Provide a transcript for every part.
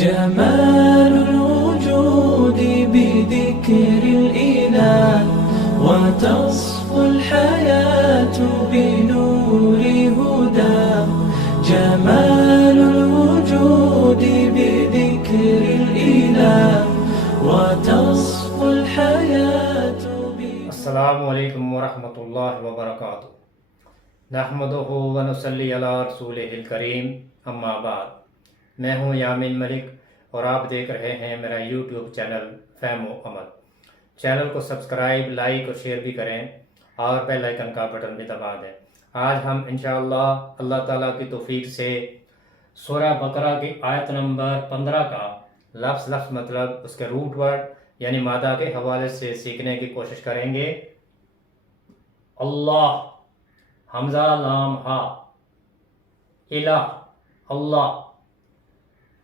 جمال الوجود بذكر الإله وتصفو الحياة بنور هداه. جمال الوجود بذكر الإله وتصفو الحياة السلام علیکم ورحمۃ اللہ وبرکاتہ. نحمدہ ونصلی علی رسولہ الکریم، اما بعد. میں ہوں یامین ملک اور آپ دیکھ رہے ہیں میرا یوٹیوب چینل فہم و عمل. چینل کو سبسکرائب، لائک اور شیئر بھی کریں اور بیل آئیکن کا بٹن بھی دبا دیں. آج ہم انشاءاللہ اللہ تعالیٰ کی توفیق سے سورہ بقرہ کی آیت نمبر 15 کا لفظ مطلب اس کے روٹ ورڈ یعنی مادہ کے حوالے سے سیکھنے کی کوشش کریں گے. اللہ، حمزہ لام ہا، الہ اللہ.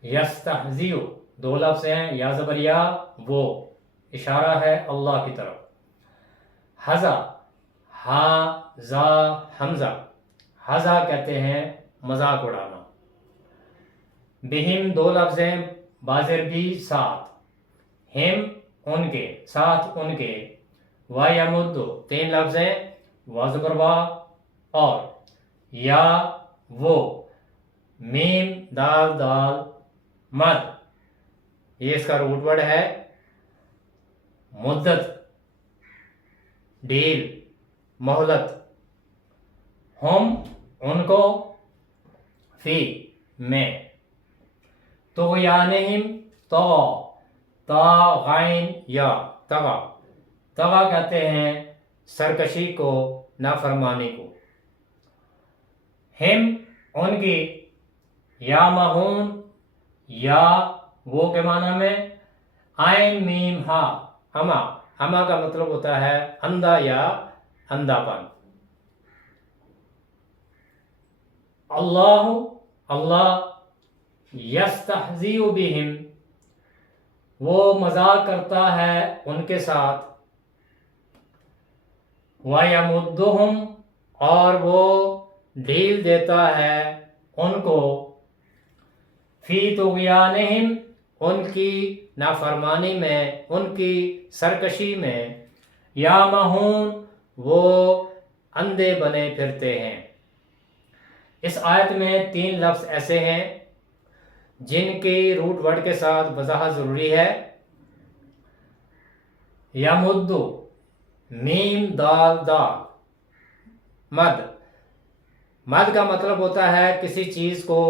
یستہزیو، دو لفظ ہیں، یا زبر یا، وہ اشارہ ہے اللہ کی طرف. حزا، ہا زا حمزہ، حزا کہتے ہیں مذاق اڑانا. بہم، دو لفظ ہیں، بازر بھی ساتھ. ہم، ان کے ساتھ، ان کے. و یمد، تین لفظ ہیں، و زبر وا اور. یا وہ. میم دال دال مد، یہ اس کا روٹ ورڈ ہے. مدت، ڈیل، مہلت. ہم، ان کو. فی، میں. طغیانہم، طغا، تا غین یا طغا. طغا کہتے ہیں سرکشی کو، نافرمانی کو. ہم، ان کی. یا مہون، یا وہ کے معنی میں. عین میم ہا، ہما. ہما کا مطلب ہوتا ہے اندھا یا اندھا پن. اللہ، اللہ. یستہزی بہم، وہ مذاق کرتا ہے ان کے ساتھ. وَيَمُدُّهُمْ، اور وہ ڈھیل دیتا ہے ان کو. فی طغیانہم، ان کی نافرمانی میں، ان کی سرکشی میں. یا مہون، وہ اندھے بنے پھرتے ہیں. اس آیت میں تین لفظ ایسے ہیں جن کی روٹ ورڈ کے ساتھ وضاحت ضروری ہے. یمد، میم دال دال. مد، مد کا مطلب ہوتا ہے کسی چیز کو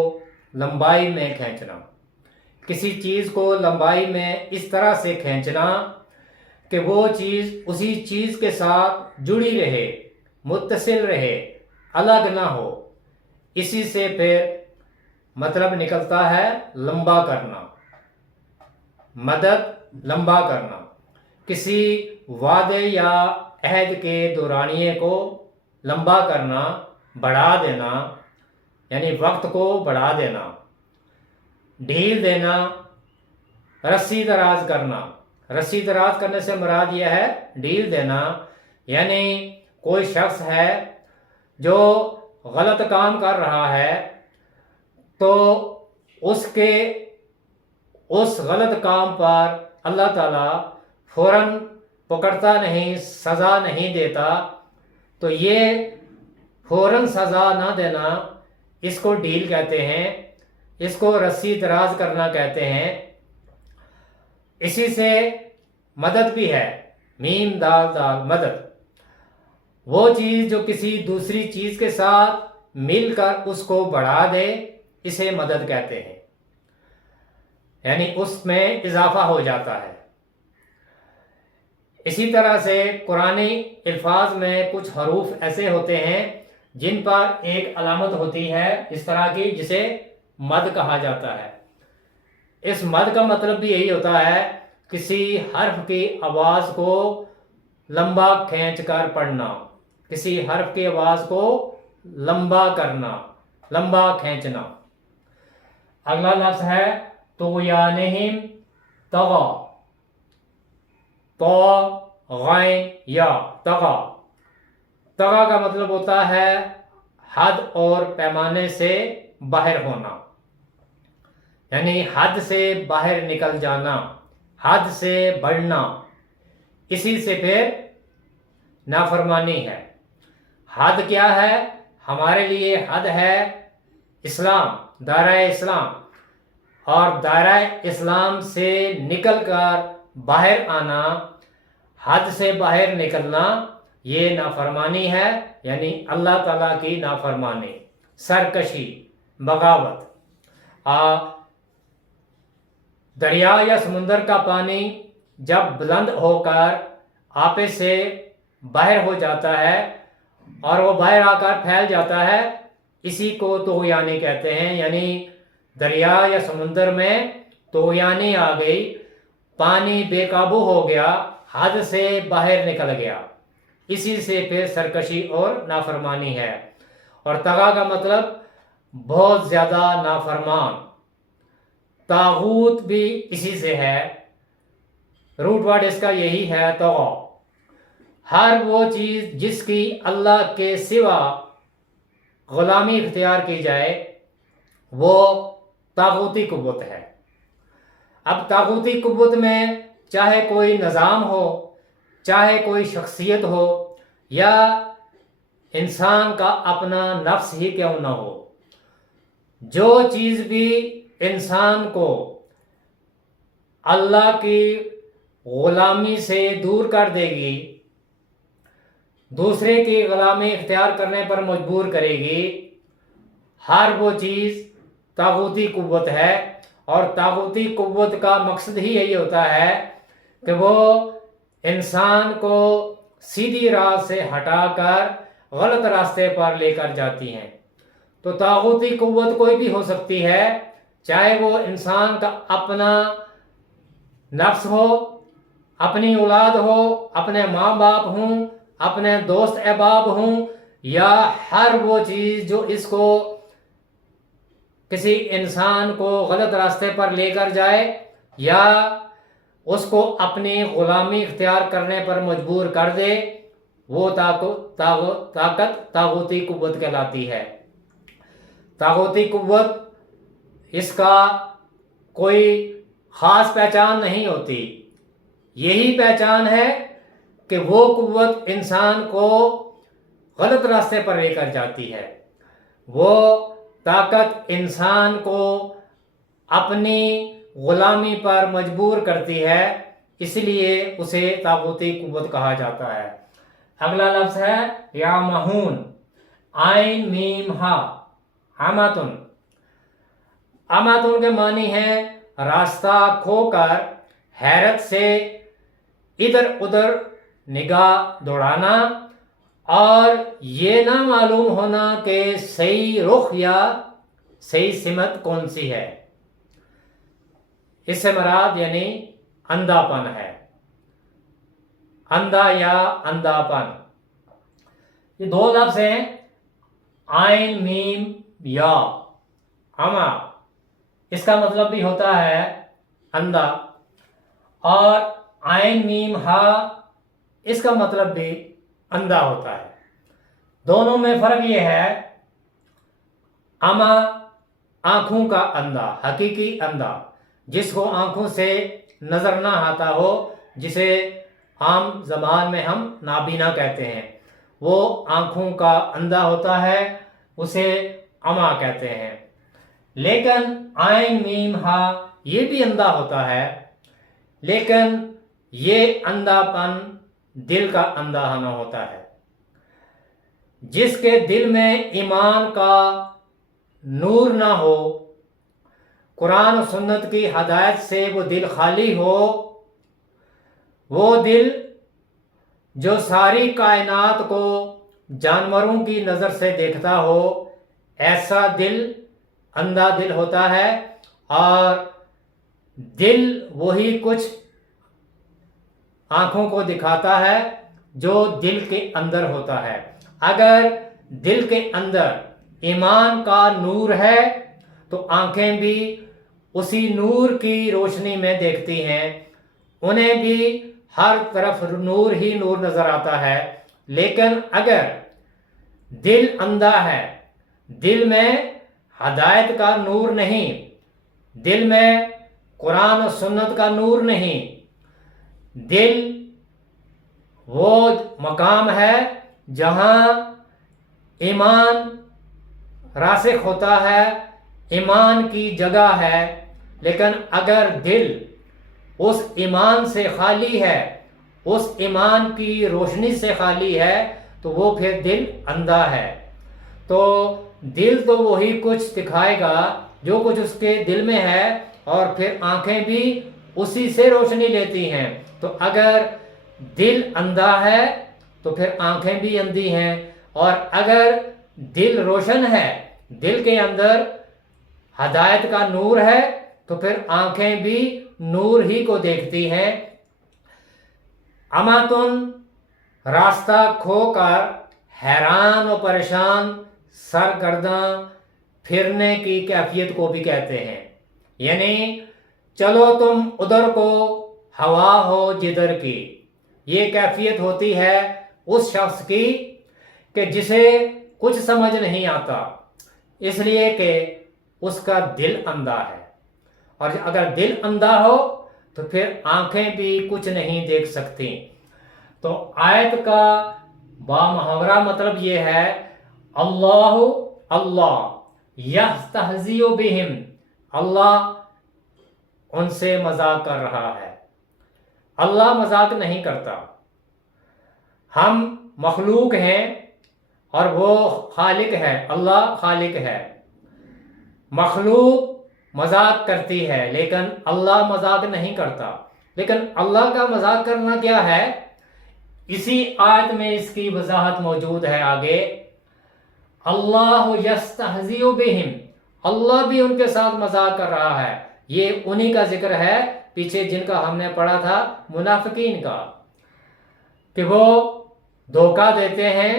لمبائی میں کھینچنا. کسی چیز کو لمبائی میں اس طرح سے کھینچنا کہ وہ چیز اسی چیز کے ساتھ جڑی رہے، متصل رہے، الگ نہ ہو. اسی سے پھر مطلب نکلتا ہے لمبا کرنا. مدد، لمبا کرنا. کسی وعدے یا عہد کے دورانیے کو لمبا کرنا، بڑھا دینا، یعنی وقت کو بڑھا دینا. ڈھیل دینا، رسی دراز کرنا. رسی دراز کرنے سے مراد یہ ہے ڈھیل دینا، یعنی کوئی شخص ہے جو غلط کام کر رہا ہے تو اس غلط کام پر اللہ تعالیٰ فوراً پکڑتا نہیں، سزا نہیں دیتا. تو یہ فوراً سزا نہ دینا، اس کو ڈھیل کہتے ہیں، اس کو رسی دراز کرنا کہتے ہیں. اسی سے مدد بھی ہے، میم دال دال مدد. وہ چیز جو کسی دوسری چیز کے ساتھ مل کر اس کو بڑھا دے، اسے مدد کہتے ہیں، یعنی اس میں اضافہ ہو جاتا ہے. اسی طرح سے قرآنی الفاظ میں کچھ حروف ایسے ہوتے ہیں جن پر ایک علامت ہوتی ہے اس طرح کی، جسے مد کہا جاتا ہے. اس مد کا مطلب بھی یہی ہوتا ہے کسی حرف کی آواز کو لمبا کھینچ کر پڑھنا، کسی حرف کی آواز کو لمبا کرنا، لمبا کھینچنا. اگلا لفظ ہے طغیانہم، طغا، تو غین یا طغا. طغا کا مطلب ہوتا ہے حد اور پیمانے سے باہر ہونا. یعنی حد سے باہر نکل جانا، حد سے بڑھنا، اسی سے پھر نافرمانی ہے۔ حد کیا ہے؟ ہمارے لیے حد ہے اسلام، دائرہ اسلام، اور دائرہ اسلام سے نکل کر باہر آنا، حد سے باہر نکلنا، یہ نافرمانی ہے، یعنی اللہ تعالیٰ کی نافرمانی، سرکشی، بغاوت۔ دریا یا سمندر کا پانی جب بلند ہو کر آپے سے باہر ہو جاتا ہے اور وہ باہر آ کر پھیل جاتا ہے، اسی کو طغیانی کہتے ہیں، یعنی دریا یا سمندر میں طغیانی آ گئی، پانی بے قابو ہو گیا، حد سے باہر نکل گیا، اسی سے پھر سرکشی اور نافرمانی ہے۔ اور طغا کا مطلب بہت زیادہ نافرمان، طاغوت بھی اسی سے ہے، روٹ ورڈ اس کا یہی ہے، طغا۔ ہر وہ چیز جس کی اللہ کے سوا غلامی اختیار کی جائے وہ طاغوتی قوت ہے۔ اب طاغوتی قوت میں چاہے کوئی نظام ہو، چاہے کوئی شخصیت ہو، یا انسان کا اپنا نفس ہی کیوں نہ ہو، جو چیز بھی انسان کو اللہ کی غلامی سے دور کر دے گی، دوسرے کی غلامی اختیار کرنے پر مجبور کرے گی، ہر وہ چیز طاغوتی قوت ہے۔ اور طاغوتی قوت کا مقصد ہی یہی ہوتا ہے کہ وہ انسان کو سیدھی راہ سے ہٹا کر غلط راستے پر لے کر جاتی ہیں۔ تو طاغوتی قوت کوئی بھی ہو سکتی ہے، چاہے وہ انسان کا اپنا نفس ہو، اپنی اولاد ہو، اپنے ماں باپ ہوں، اپنے دوست احباب ہوں، یا ہر وہ چیز جو اس کو کسی انسان کو غلط راستے پر لے کر جائے یا اس کو اپنی غلامی اختیار کرنے پر مجبور کر دے، وہ طاقت طاغوتی قوت کہلاتی ہے۔ طاغوتی قوت، اس کا کوئی خاص پہچان نہیں ہوتی، یہی پہچان ہے کہ وہ قوت انسان کو غلط راستے پر لے کر جاتی ہے، وہ طاقت انسان کو اپنی غلامی پر مجبور کرتی ہے، اس لیے اسے طاغوتی قوت کہا جاتا ہے۔ اگلا لفظ ہے یا مہون، عین میم ہا، اماتن۔ اماتن کے معنی ہے راستہ کھو کر حیرت سے ادھر ادھر نگاہ دوڑانا اور یہ نہ معلوم ہونا کہ صحیح رخ یا صحیح سمت کون سی ہے۔ اس سے مراد یعنی اندھا پن ہے، اندھا یا اندھا پن۔ یہ دو لفظ ہیں، عین میم یا، اما، اس کا مطلب بھی ہوتا ہے اندھا، اور عین میم ہا، اس کا مطلب بھی اندھا ہوتا ہے۔ دونوں میں فرق یہ ہے، اما آنکھوں کا اندھا، حقیقی اندھا، جس کو آنکھوں سے نظر نہ آتا ہو، جسے عام زبان میں ہم نابینا کہتے ہیں، وہ آنکھوں کا اندھا ہوتا ہے، اسے اما کہتے ہیں۔ لیکن عین میم ہا یہ بھی اندھا ہوتا ہے، لیکن یہ اندھا پن دل کا اندھا ہونا ہوتا ہے۔ جس کے دل میں ایمان کا نور نہ ہو، قرآن و سنت کی ہدایت سے وہ دل خالی ہو، وہ دل جو ساری کائنات کو جانوروں کی نظر سے دیکھتا ہو، ایسا دل اندھا دل ہوتا ہے، اور دل وہی کچھ آنکھوں کو دکھاتا ہے جو دل کے اندر ہوتا ہے۔ اگر دل کے اندر ایمان کا نور ہے تو آنکھیں بھی اسی نور کی روشنی میں دیکھتی ہیں، انہیں بھی ہر طرف نور ہی نور نظر آتا ہے۔ لیکن اگر دل اندھا ہے، دل میں ہدایت کا نور نہیں، دل میں قرآن و سنت کا نور نہیں. دل وہ مقام ہے جہاں ایمان راسخ ہوتا ہے، ایمان کی جگہ ہے. لیکن اگر دل اس ایمان سے خالی ہے، اس ایمان کی روشنی سے خالی ہے، تو وہ پھر دل اندھا ہے. تو دل تو وہی کچھ دکھائے گا جو کچھ اس کے دل میں ہے، اور پھر آنکھیں بھی اسی سے روشنی لیتی ہیں. تو اگر دل اندھا ہے تو پھر آنکھیں بھی اندھی ہیں، اور اگر دل روشن ہے، دل کے اندر ہدایت کا نور ہے، تو پھر آنکھیں بھی نور ہی کو دیکھتی ہیں. اما تم راستہ کھو کر حیران و پریشان سرگرداں پھرنے کی کیفیت کو بھی کہتے ہیں. یعنی چلو تم ادھر کو ہوا ہو جدھر کی. یہ کیفیت ہوتی ہے اس شخص کی کہ جسے کچھ سمجھ نہیں آتا، اس لیے کہ اس کا دل اندھا ہے. اور اگر دل اندھا ہو تو پھر آنکھیں بھی کچھ نہیں دیکھ سکتی. تو آیت کا بامحاورہ مطلب یہ ہے، اللہ یستہزئ بہم، اللہ ان سے مذاق کر رہا ہے. اللہ مذاق نہیں کرتا. ہم مخلوق ہیں اور وہ خالق ہے، اللہ خالق ہے. مخلوق مذاق کرتی ہے لیکن اللہ مذاق نہیں کرتا. لیکن اللہ کا مذاق کرنا کیا ہے، اسی آیت میں اس کی وضاحت موجود ہے آگے. اللہ یستہزئ بہم، اللہ بھی ان کے ساتھ مذاق کر رہا ہے. یہ انہی کا ذکر ہے پیچھے جن کا ہم نے پڑھا تھا، منافقین کا، کہ وہ دھوکہ دیتے ہیں،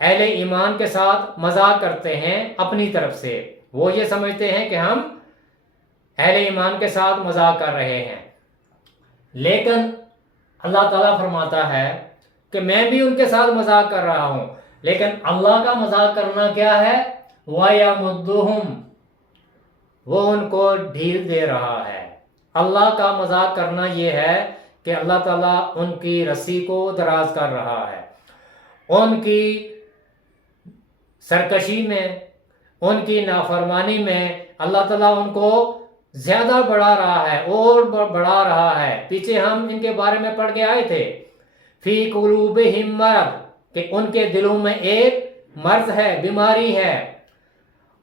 اہل ایمان کے ساتھ مذاق کرتے ہیں اپنی طرف سے. وہ یہ سمجھتے ہیں کہ ہم اہل ایمان کے ساتھ مذاق کر رہے ہیں. لیکن اللہ تعالیٰ فرماتا ہے کہ میں بھی ان کے ساتھ مذاق کر رہا ہوں. لیکن اللہ کا مذاق کرنا کیا ہے، وَيَمُدُّهُمْ، وہ ان کو ڈھیل دے رہا ہے. اللہ کا مذاق کرنا یہ ہے کہ اللہ تعالیٰ ان کی رسی کو دراز کر رہا ہے. ان کی سرکشی میں، ان کی نافرمانی میں اللہ تعالیٰ ان کو زیادہ بڑھا رہا ہے اور بڑھا رہا ہے. پیچھے ہم ان کے بارے میں پڑھ کے آئے تھے، فی قلوبہم مرض، کہ ان کے دلوں میں ایک مرض ہے، بیماری ہے،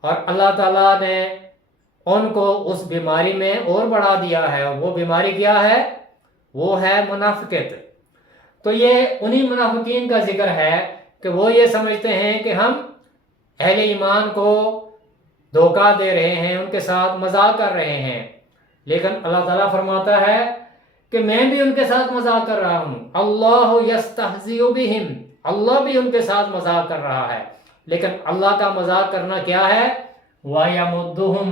اور اللہ تعالیٰ نے ان کو اس بیماری میں اور بڑھا دیا ہے. اور وہ بیماری کیا ہے، وہ ہے منافقت. تو یہ انہی منافقین کا ذکر ہے کہ وہ یہ سمجھتے ہیں کہ ہم اہل ایمان کو دھوکہ دے رہے ہیں، ان کے ساتھ مذاق کر رہے ہیں. لیکن اللہ تعالیٰ فرماتا ہے کہ میں بھی ان کے ساتھ مذاق کر رہا ہوں. اللہ یستہزئ بہم، اللہ بھی ان کے ساتھ مذاق کر رہا ہے. لیکن اللہ کا مذاق کرنا کیا ہے، وَيَمُدُّهُمْ،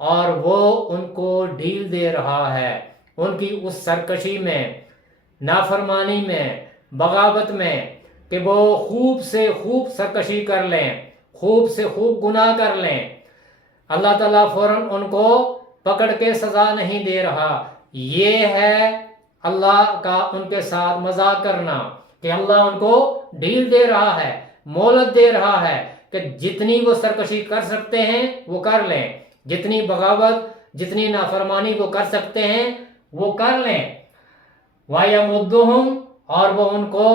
اور وہ ان کو ڈھیل دے رہا ہے ان کی اس سرکشی میں، نافرمانی میں، بغاوت میں، کہ وہ خوب سے خوب سرکشی کر لیں، خوب سے خوب گناہ کر لیں. اللہ تعالیٰ فوراً ان کو پکڑ کے سزا نہیں دے رہا. یہ ہے اللہ کا ان کے ساتھ مذاق کرنا، کہ اللہ ان کو ڈھیل دے رہا ہے، مہلت دے رہا ہے کہ جتنی وہ سرکشی کر سکتے ہیں وہ کر لیں، جتنی بغاوت، جتنی نافرمانی وہ کر سکتے ہیں وہ کر لیں. وَيَمُدُّهُمْ، اور وہ ان کو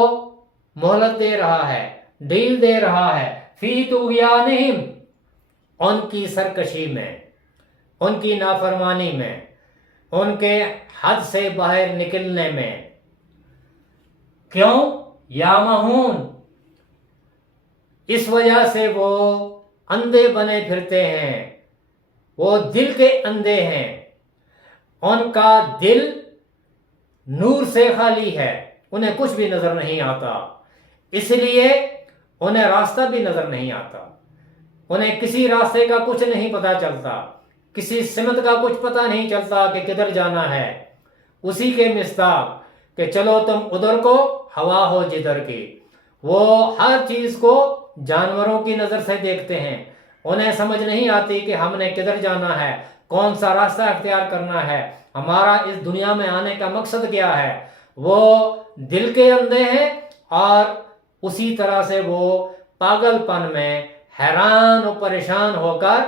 مہلت دے رہا ہے، ڈھیل دے رہا ہے، فِي طُغْيَانِهِمْ، ان کی سرکشی میں، ان کی نافرمانی میں، ان کے حد سے باہر نکلنے میں. کیوں؟ یامہون، اس وجہ سے وہ اندھے بنے پھرتے ہیں، وہ دل کے اندھے ہیں. ان کا دل نور سے خالی ہے، انہیں کچھ بھی نظر نہیں آتا، اس لیے انہیں راستہ بھی نظر نہیں آتا. انہیں کسی راستے کا کچھ نہیں پتہ چلتا، کسی سمت کا کچھ پتہ نہیں چلتا کہ کدھر جانا ہے. اسی کے مصداق کہ چلو تم ادھر کو ہوا ہو جدھر کی. وہ ہر چیز کو جانوروں کی نظر سے دیکھتے ہیں، انہیں سمجھ نہیں آتی کہ ہم نے کدھر جانا ہے، کون سا راستہ اختیار کرنا ہے، ہمارا اس دنیا میں آنے کا مقصد کیا ہے۔ وہ دل کے اندھے ہیں اور اسی طرح سے وہ پاگل پن میں حیران و پریشان ہو کر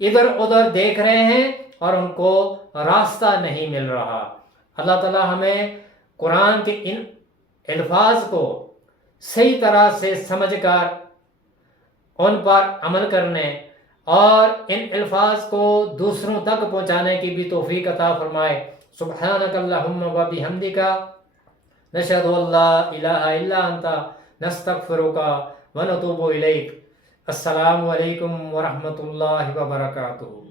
ادھر ادھر دیکھ رہے ہیں اور ان کو راستہ نہیں مل رہا۔ اللہ تعالی ہمیں قرآن کے ان الفاظ کو صحیح طرح سے سمجھ کر ان پر عمل کرنے اور ان الفاظ کو دوسروں تک پہنچانے کی بھی توفیق عطا فرمائے۔ سبحانک اللہم و بحمدک، نشہد ان لا الہ الا انت، نستغفرک و نتوب الیک۔ السلام علیکم ورحمۃ اللہ وبرکاتہ۔